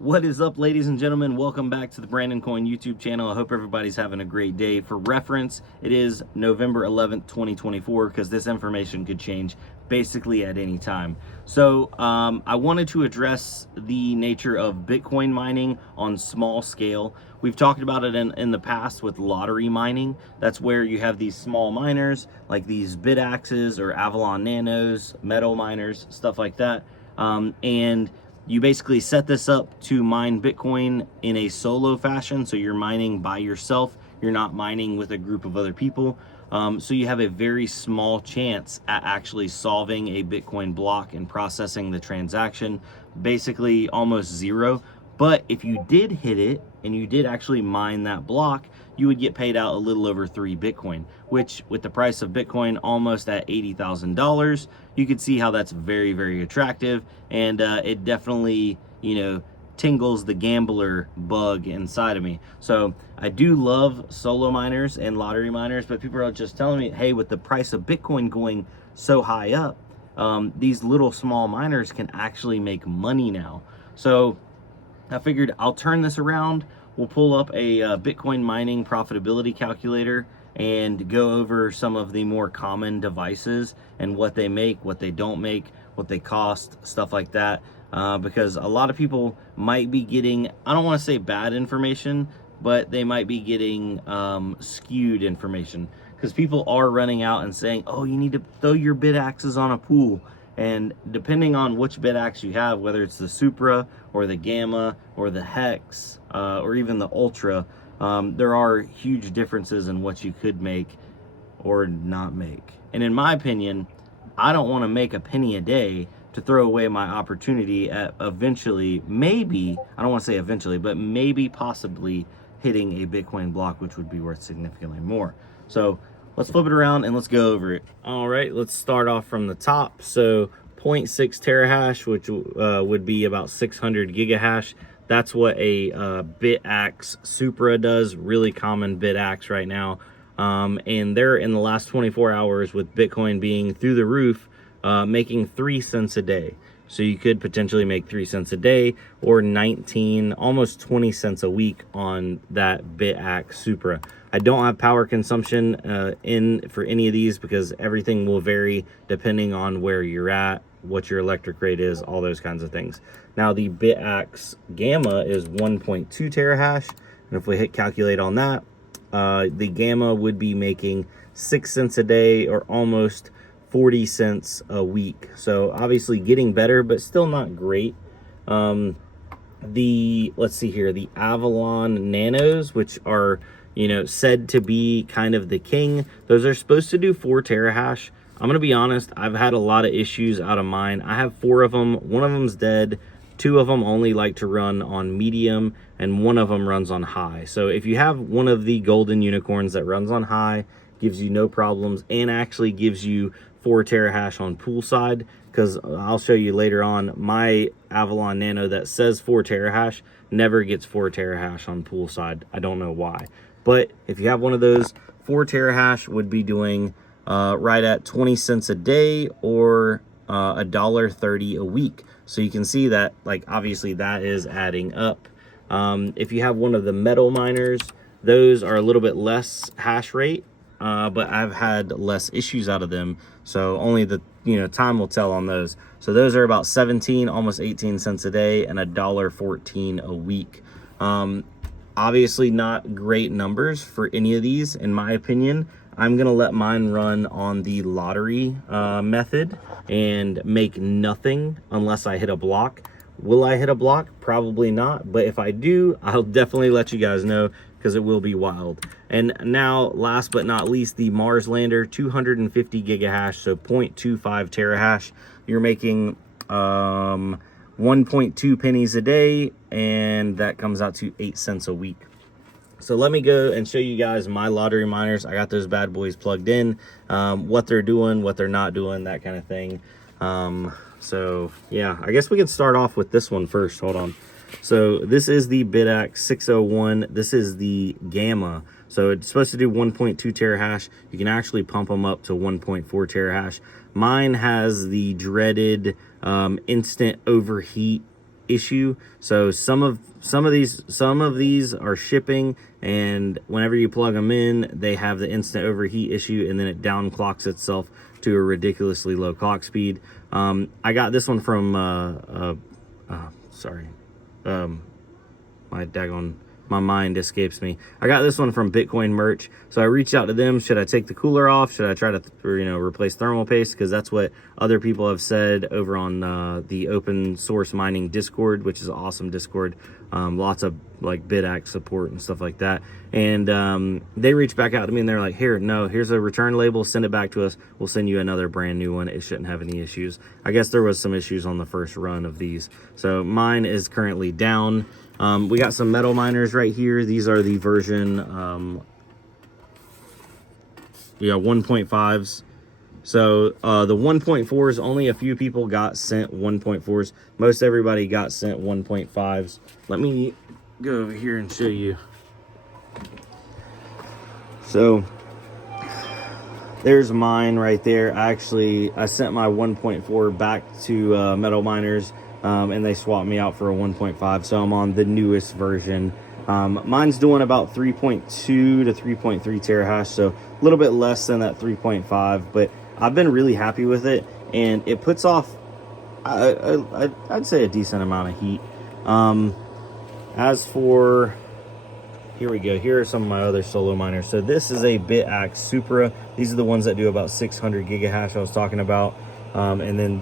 What is up, ladies and gentlemen? Welcome back to the Brandon Coin YouTube channel. I hope everybody's having a great day. For reference, it is November 11th, 2024, because this information could change basically at any time. So I wanted to address the nature of Bitcoin mining on small scale. We've talked about it in the past with lottery mining. That's where you have these small miners, like these BITAXEs or Avalon Nanos, metal miners, stuff like that. And you basically set this up to mine Bitcoin in a solo fashion. So you're mining by yourself. You're not mining with a group of other people. So you have a very small chance at actually solving a Bitcoin block and processing the transaction, basically almost zero. But if you did hit it and you did actually mine that block, you would get paid out a little over 3 Bitcoin, which with the price of Bitcoin almost at $80,000, you could see how that's very, very attractive. And it definitely, tingles the gambler bug inside of me. So I do love solo miners and lottery miners, but people are just telling me, hey, with the price of Bitcoin going so high up, these little small miners can actually make money now. So I figured I'll turn this around. We'll pull up a Bitcoin mining profitability calculator and go over some of the more common devices and what they make, what they don't make, what they cost, stuff like that. Because a lot of people might be getting, I don't want to say bad information, but they might be getting skewed information, because people are running out and saying, oh, you need to throw your BITAXEs on a pool. And depending on which BITAXE you have, whether it's the Supra or the Gamma or the Hex or even the Ultra, there are huge differences in what you could make or not make. And in my opinion, I don't want to make a penny a day to throw away my opportunity at eventually, maybe, I don't want to say eventually, but maybe possibly hitting a Bitcoin block, which would be worth significantly more. So let's flip it around and let's go over it. All right, let's start off from the top. So 0.6 terahash, which would be about 600 gigahash. That's what a BITAXE Supra does, really common BITAXE right now. And they're in the last 24 hours with Bitcoin being through the roof, making 3 cents a day. So you could potentially make 3 cents a day or 19, almost 20 cents a week on that BITAXE Supra. I don't have power consumption in for any of these, because everything will vary depending on where you're at, what your electric rate is, all those kinds of things. Now the BITAXE Gamma is 1.2 terahash. And if we hit calculate on that, the Gamma would be making 6 cents a day or almost 40 cents a week. So obviously getting better, but still not great. Let's see here, the Avalon Nanos, which are, said to be kind of the king. Those are supposed to do 4 terahash. I'm going to be honest, I've had a lot of issues out of mine. I have 4 of them. One of them's dead. 2 of them only like to run on medium, and 1 of them runs on high. So if you have one of the golden unicorns that runs on high, gives you no problems, and actually gives you 4 terahash on poolside, because I'll show you later on, my Avalon Nano that says 4 terahash never gets 4 terahash on poolside. I don't know why. But if you have one of those, 4 terahash would be doing right at 20 cents a day or $1.30 a week. So you can see that, like, obviously that is adding up. If you have one of the metal miners, those are a little bit less hash rate, but I've had less issues out of them. So only the, time will tell on those. So those are about 17, almost 18 cents a day and $1.14 a week. Obviously not great numbers for any of these, in my opinion. I'm gonna let mine run on the lottery method and make nothing unless I hit a block. Will I hit a block? Probably not, but if I do, I'll definitely let you guys know, because it will be wild. And now, last but not least, the Mars Lander, 250 gigahash, so 0.25 terahash. You're making 1.2 pennies a day, and that comes out to 8 cents a week. So let me go and show you guys my lottery miners. I got those bad boys plugged in, what they're doing, what they're not doing, that kind of thing. So yeah, I guess we can start off with this one first. Hold on. So this is the BITAXE 601. This is the Gamma. So it's supposed to do 1.2 terahash. You can actually pump them up to 1.4 terahash. Mine has the dreaded instant overheat issue. So some of these are shipping, and whenever you plug them in, they have the instant overheat issue, and then it down clocks itself to a ridiculously low clock speed. I got this one from my mind escapes me. I got this one from Bitcoin Merch. So I reached out to them. Should I take the cooler off? Should I try to, replace thermal paste? Because that's what other people have said over on the open source mining Discord, which is an awesome Discord. Lots of like BITAXE support and stuff like that. And they reached back out to me and they're like, here's a return label. Send it back to us. We'll send you another brand new one. It shouldn't have any issues. I guess there was some issues on the first run of these. So mine is currently down. We got some metal miners right here. These are the version 1.5s. So the 1.4s, only a few people got sent 1.4s. Most everybody got sent 1.5s. Let me go over here and show you. So there's mine right there. I sent my 1.4 back to Metal Miners. And they swapped me out for a 1.5, so I'm on the newest version. Mine's doing about 3.2 to 3.3 terahash, so a little bit less than that 3.5, but I've been really happy with it, and it puts off, I'd say, a decent amount of heat. As for, here we go, here are some of my other solo miners. So this is a BITAXE Supra. These are the ones that do about 600 gigahash I was talking about, and then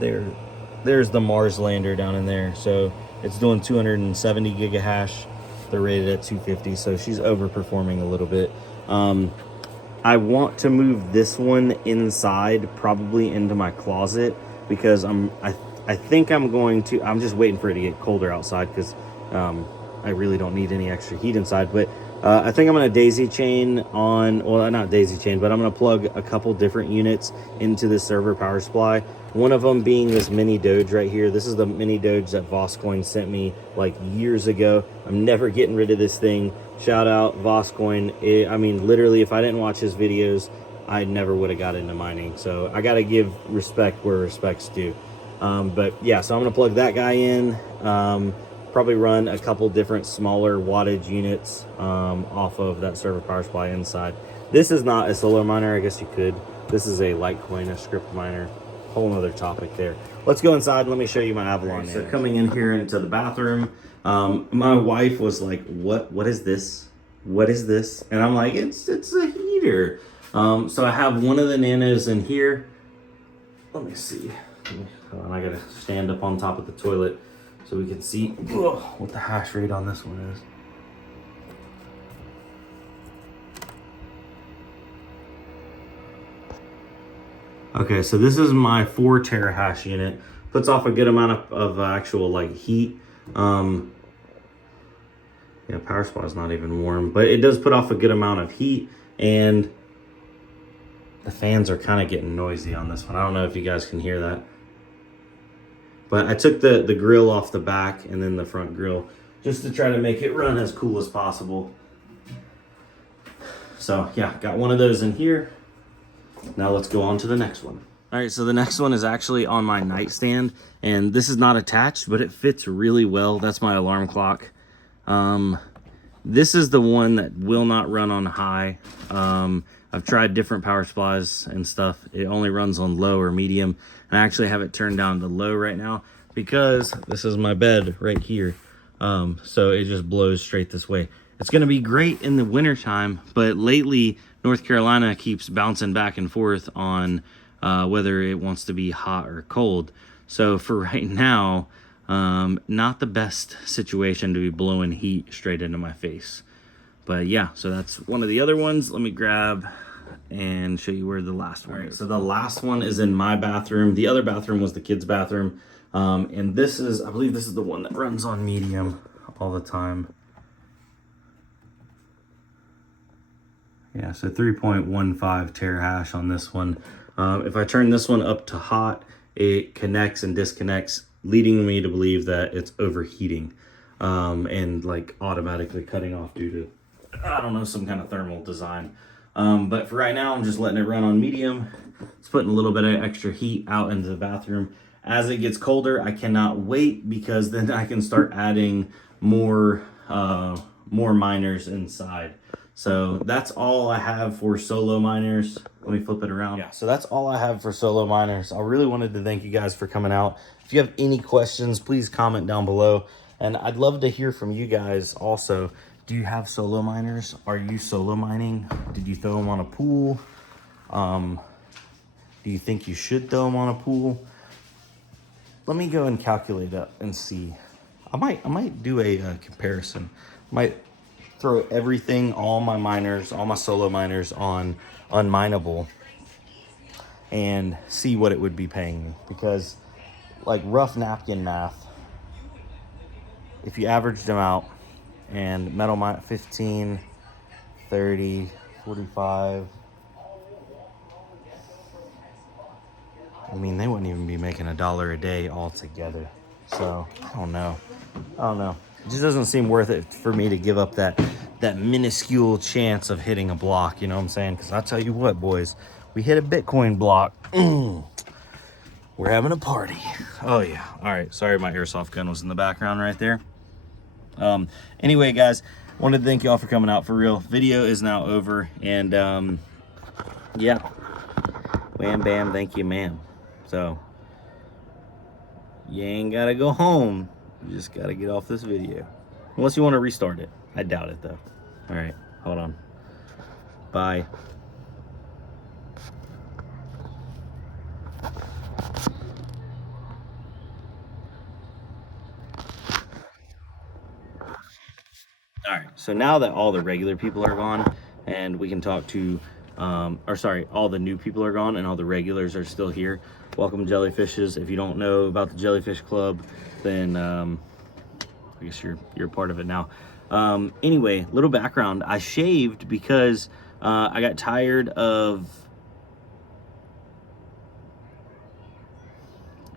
there's the Mars lander down in there. So it's doing 270 gigahash. They're rated at 250, so she's overperforming a little bit. I want to move this one inside, probably into my closet, because I think I'm going to, I'm just waiting for it to get colder outside, because I really don't need any extra heat inside. But I think I'm going to daisy chain on, well, not daisy chain, but I'm going to plug a couple different units into the server power supply. One of them being this mini Doge right here. This is the mini Doge that Voscoin sent me like years ago. I'm never getting rid of this thing. Shout out Voscoin. I mean, literally, if I didn't watch his videos, I never would have got into mining. So I got to give respect where respect's due. But yeah, so I'm going to plug that guy in. Probably run a couple different smaller wattage units off of that server power supply inside. This is not a solar miner. I guess you could. This is a Litecoin, a script miner. Whole nother topic there. Let's go inside and let me show you my Avalon. Right, so coming in here into the bathroom, my wife was like, what is this? What is this? And I'm like, it's a heater. So I have one of the nanos in here. Let me see. Hold on, I gotta stand up on top of the toilet so we can see what the hash rate on this one is. Okay, so this is my 4 terahash unit. Puts off a good amount of actual like heat. Yeah, power supply is not even warm, but it does put off a good amount of heat, and the fans are kind of getting noisy on this one. I don't know if you guys can hear that. But I took the grill off the back and then the front grill just to try to make it run as cool as possible. So yeah, got one of those in here. Now let's go on to the next one. All right, so the next one is actually on my nightstand, and this is not attached, but it fits really well. That's my alarm clock. This is the one that will not run on high. I've tried different power supplies and stuff. It only runs on low or medium. And I actually have it turned down to low right now because this is my bed right here. So it just blows straight this way. It's going to be great in the wintertime, but lately North Carolina keeps bouncing back and forth on whether it wants to be hot or cold. So for right now, not the best situation to be blowing heat straight into my face. But yeah, so that's one of the other ones. Let me grab and show you where the last one is. So the last one is in my bathroom. The other bathroom was the kids' bathroom. And this is, I believe this is the one that runs on medium all the time. Yeah, so 3.15 terahash on this one. If I turn this one up to hot, it connects and disconnects, leading me to believe that it's overheating and like automatically cutting off due to, I don't know, some kind of thermal design. But for right now, I'm just letting it run on medium. It's putting a little bit of extra heat out into the bathroom. As it gets colder, I cannot wait because then I can start adding more miners inside. So that's all I have for solo miners. Let me flip it around. Yeah, so that's all I have for solo miners. I really wanted to thank you guys for coming out. If you have any questions, please comment down below. And I'd love to hear from you guys also. Do you have solo miners? Are you solo mining? Did you throw them on a pool? Do you think you should throw them on a pool? Let me go and calculate it and see. I might do a comparison. Might throw everything, all my miners, all my solo miners on unmineable and see what it would be paying me. Because like rough napkin math, if you averaged them out and metal mine 15, 30, 45, I mean, they wouldn't even be making $1 a day altogether. So I don't know. It just doesn't seem worth it for me to give up that minuscule chance of hitting a block, you know what I'm saying? Because I'll tell you what, boys, we hit a Bitcoin block. We're having a party. Oh yeah. All right, sorry my airsoft gun was in the background right there. Anyway, guys, wanted to thank y'all for coming out for real. Video is now over, and yeah, wham bam, thank you ma'am. So you ain't gotta go home, you just gotta get off this video, unless you want to restart it. I doubt it though. All right, hold on, bye. All right, so now that all the regular people are gone and we can talk to all the new people are gone and all the regulars are still here. Welcome, jellyfishes. If you don't know about the Jellyfish Club, then I guess you're part of it now. Anyway, little background. I shaved because I got tired of...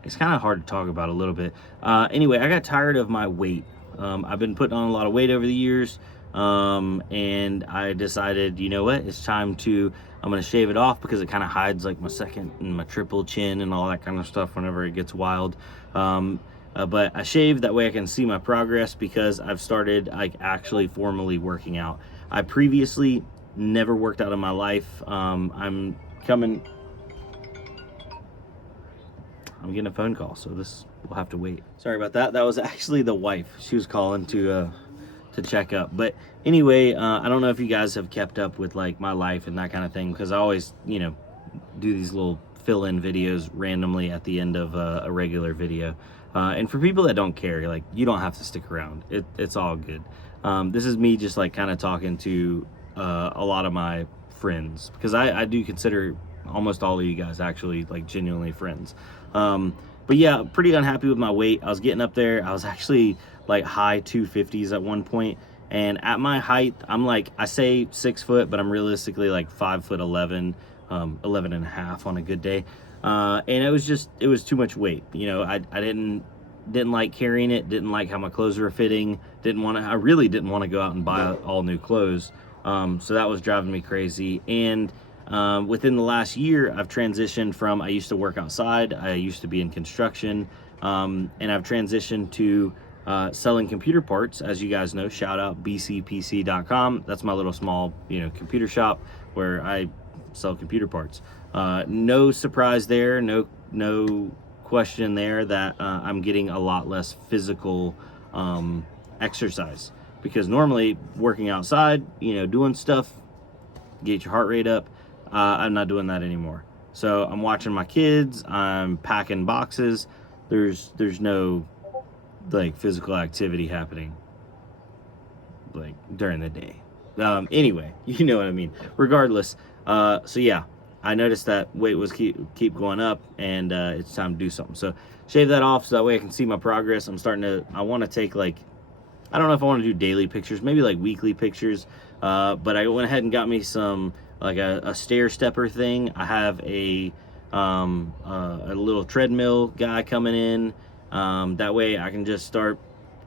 It's kind of hard to talk about a little bit. Anyway, I got tired of my weight. I've been putting on a lot of weight over the years, and I decided, you know what, it's time to... I'm gonna shave it off because it kind of hides like my second and my triple chin and all that kind of stuff whenever it gets wild. But I shaved that way I can see my progress because I've started like actually formally working out. I previously never worked out in my life. I'm getting a phone call, so this will have to wait. Sorry about that. That was actually the wife. She was calling to check up. But anyway, I don't know if you guys have kept up with like my life and that kind of thing, because I always, you know, do these little fill-in videos randomly at the end of a regular video. And for people that don't care, like, you don't have to stick around. It's all good. This is me just like kind of talking to a lot of my friends, because I do consider almost all of you guys actually like genuinely friends. But yeah, pretty unhappy with my weight. I was getting up there. I was actually like high 250s at one point. And at my height, I'm like, I say 6 foot, but I'm realistically like 5'11", 11 and a half on a good day. And it was too much weight. You know, I didn't like carrying it, didn't like how my clothes were fitting, I really didn't want to go out and buy all new clothes. So that was driving me crazy. And within the last year, I've transitioned from, I used to work outside, I used to be in construction, and I've transitioned to selling computer parts. As you guys know, shout out bcpc.com. That's my little small, you know, computer shop where I sell computer parts. No surprise there, no question there that I'm getting a lot less physical exercise, because normally working outside, you know, doing stuff, get your heart rate up. I'm not doing that anymore. So I'm watching my kids, I'm packing boxes. There's no like physical activity happening like during the day. Anyway, you know what I mean. Regardless, so yeah, I noticed that weight was keep going up, and it's time to do something. So shave that off so that way I can see my progress. I want to take like, I don't know if I want to do daily pictures, maybe like weekly pictures, but I went ahead and got me some like a stair stepper thing. I have a little treadmill guy coming in. That way I can just start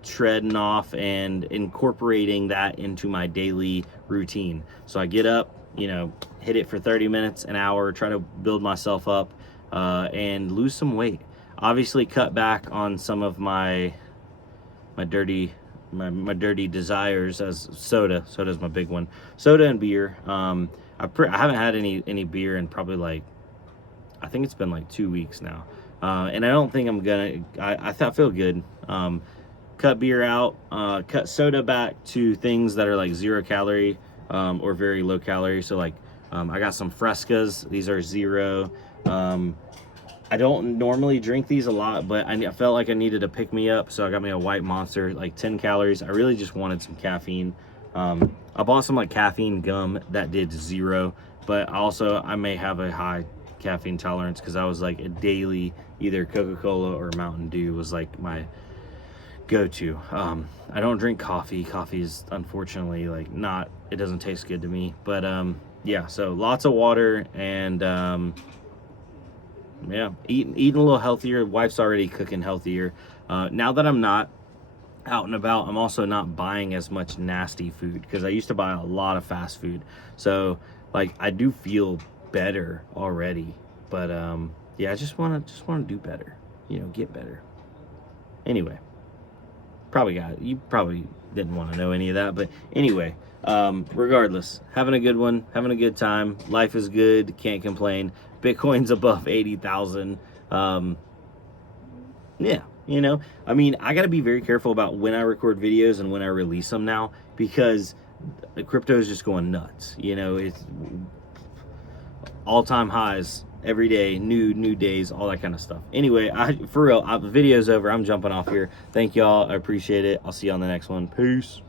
treading off and incorporating that into my daily routine. So I get up, you know, hit it for 30 minutes, an hour, try to build myself up and lose some weight. Obviously cut back on some of my dirty desires, as soda's my big one. Soda and beer. I haven't had any beer in probably like, I think it's been like 2 weeks now, and I don't think I'm gonna. I feel good. Cut beer out, cut soda back to things that are like 0 calorie or very low calorie. So like I got some Frescas. These are 0. I don't normally drink these a lot, but I felt like I needed to pick me up, so I got me a White Monster, like 10 calories. I really just wanted some caffeine. I bought some like caffeine gum that did 0, but also I may have a high caffeine tolerance because I was like a daily either Coca-Cola or Mountain Dew was like my go-to. I don't drink coffee. Coffee is unfortunately like not, it doesn't taste good to me, but yeah, so lots of water and yeah, eating a little healthier. Wife's already cooking healthier. Now that I'm not out and about, I'm also not buying as much nasty food because I used to buy a lot of fast food. So like I do feel better already, but yeah, I just want to do better, you know, get better. Anyway, you probably didn't want to know any of that, but anyway, regardless, having a good one, having a good time. Life is good, can't complain. Bitcoin's above 80,000. Yeah, you know, I mean, I got to be very careful about when I record videos and when I release them now, because the crypto is just going nuts. You know, it's all-time highs every day, new days, all that kind of stuff. Anyway, for real, the video's over. I'm jumping off here. Thank y'all. I appreciate it. I'll see you on the next one. Peace.